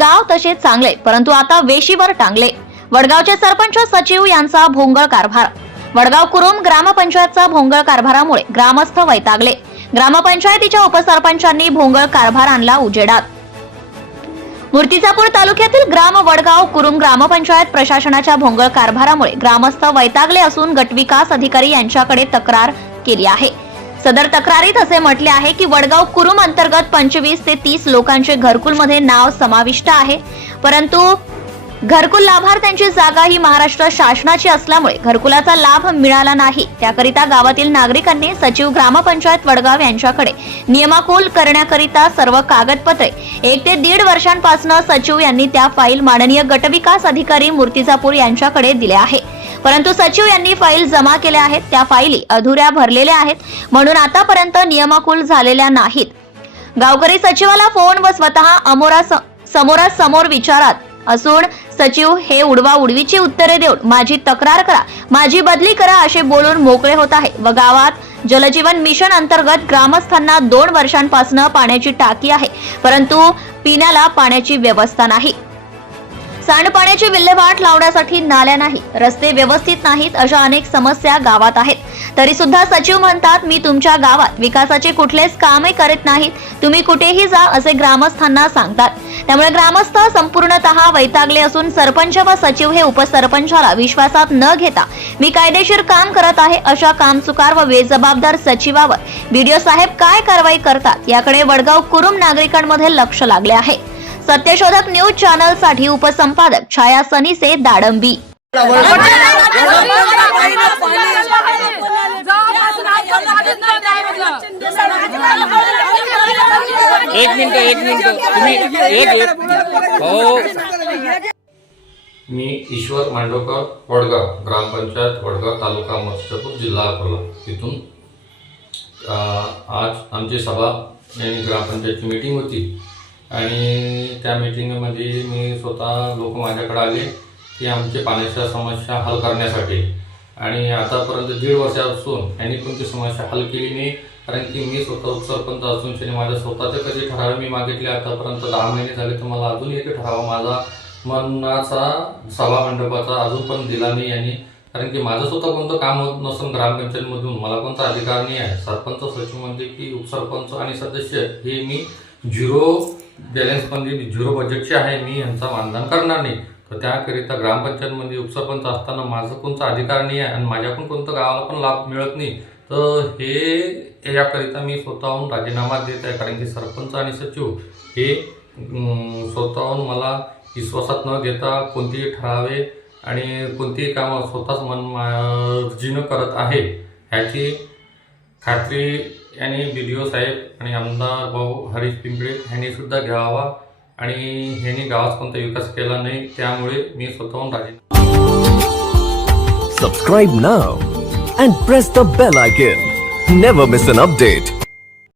गाव तसे चांगले, परंतु आता वेशीवर टांगले. वडगावचे सरपंच सचिव यांचा भोंगळ कारभार. वडगाव कुरुम ग्रामपंचायतचा भोंगळ कारभारामुळे ग्रामस्थ वैतागले. ग्रामपंचायतीच्या उपसरपंचांनी भोंगळ कारभार आणला उजेडात. मूर्तिजापूर तालुक्यातील ग्राम वडगाव कुरुम ग्रामपंचायत प्रशासनाच्या भोंगळ कारभारामुळे ग्रामस्थ वैतागले असून गटविकास अधिकारी यांच्याकडे तक्रार केली आहे. सदर तक्रारीत असे म्हटले आहे की वडगाव कुरुम अंतर्गत 25 ते 30 लोकांचे घरकुलमध्ये नाव समाविष्ट आहे, परंतु घरकुल लाभार्थ्यांची जागा ही महाराष्ट्र शासनाची असल्यामुळे घरकुलाचा लाभ मिळाला नाही. त्याकरिता गावातील नागरिकांनी सचिव ग्रामपंचायत वडगाव यांच्याकडे नियमाकुल करण्याकरिता सर्व कागदपत्रे 1 ते 1.5 वर्षांपासून सचिव यांनी त्या फाईल माननीय गटविकास अधिकारी मूर्तिजापूर यांच्याकडे दिल्या आहे, परंतु सचिव यांनी फाईल जमा केल्या आहेत. त्या फाईली अधुऱ्या भरलेल्या आहेत, म्हणून आतापर्यंत नियमाकुल झालेल्या नाहीत. गावकरी सचिवाला फोन व स्वतः समोरासमोर विचारत असून सचिव हे उडवा उडवीची उत्तरे देऊन माझी तक्रार करा, माझी बदली करा असे बोलून मोकळे होत आहे. व गावात जलजीवन मिशन अंतर्गत ग्रामस्थांना 2 वर्षांपासून पाण्याची टाकी आहे, परंतु पिण्याला पाण्याची व्यवस्था नाही. सांडपाण्याची विल्हेवाट लावण्यासाठी नाल्या नाही, रस्ते व्यवस्थित नाहीत, अशा अनेक समस्या गावात आहेत. तरी सुद्धा सचिव म्हणतात मी तुमच्या गावात विकासाचे कुठलेच कामे करत नाहीत, तुम्ही कुठेही जा असे ग्रामस्थांना सांगतात. त्यामुळे ग्रामस्थ संपूर्णतः वैतागले असून सरपंच व सचिव हे उपसरपंचाला विश्वासात न घेता मी कायदेशीर काम करत आहे अशा कामचुकार व बेजबाबदार सचिवावर बीडीओ साहेब काय कारवाई करतात याकडे वडगाव कुरुम नागरिकांमध्ये लक्ष लागले आहे. सत्यशोधक न्यूज चॅनल साठी उपसंपादक छाया सनीसे दाडंबी. एक मिनिट तुम्ही हो. मी ईश्वर मांडवकर, वडगाव ग्रामपंचायत, वडगाव तालुका मूर्तिजापूर, जिल्हा अकोला. तिथून आज आमची सभा आणि ग्रामपंचायतची मीटिंग होती आणि त्या मीटिंगमध्ये मी स्वतः लोक माझ्याकडे आले की आमचे पाण्याच्या समस्या हल करण्यासाठी, आणि आतापर्यंत 1.5 वर्षापासून यांनी कोणती समस्या हल केली नाही. कारण की मी स्वतः उपसरपंच असून त्याने माझ्या स्वतःचे कधी ठराव मी मागितले आतापर्यंत 10 महिने झाले, तर मला अजून एक ठराव माझा मनाचा सभा मंडपाचा अजून पण दिला नाही यांनी. कारण की माझं स्वतः कोणतं काम होत नसून ग्रामपंचायतमधून मला कोणता अधिकार नाही आहे. सरपंच सचिव म्हणजे की उपसरपंच आणि सदस्य हे मी 0 बॅलन्समध्ये 0 बजेटचे आहे, मी यांचा मानधन करणार नाही. तर त्याकरिता ग्रामपंचायतमध्ये उपसरपंच असताना माझं कोणता अधिकार नाही आहे आणि माझ्याकडून कोणतं गावाला पण लाभ मिळत नाही. तर हे याकरिता मी स्वतःहून राजीनामा देत आहे. कारण की सरपंच आणि सचिव हे स्वतःहून मला विश्वासात न घेता कोणतीही ठरावे आणि कोणतीही कामं स्वतःच मनमर्जीनं करत आहे ह्याची खात्री यांनी बीडीओ साहेब आणि आमदार भाऊ हरीश पिंपळे यांनी सुद्धा घ्यावा. आणि ह्यांनी गावात कोणता विकास केला नाही, त्यामुळे मी स्वतःहून राजीनामा. Subscribe now and press the bell icon. Never miss an update.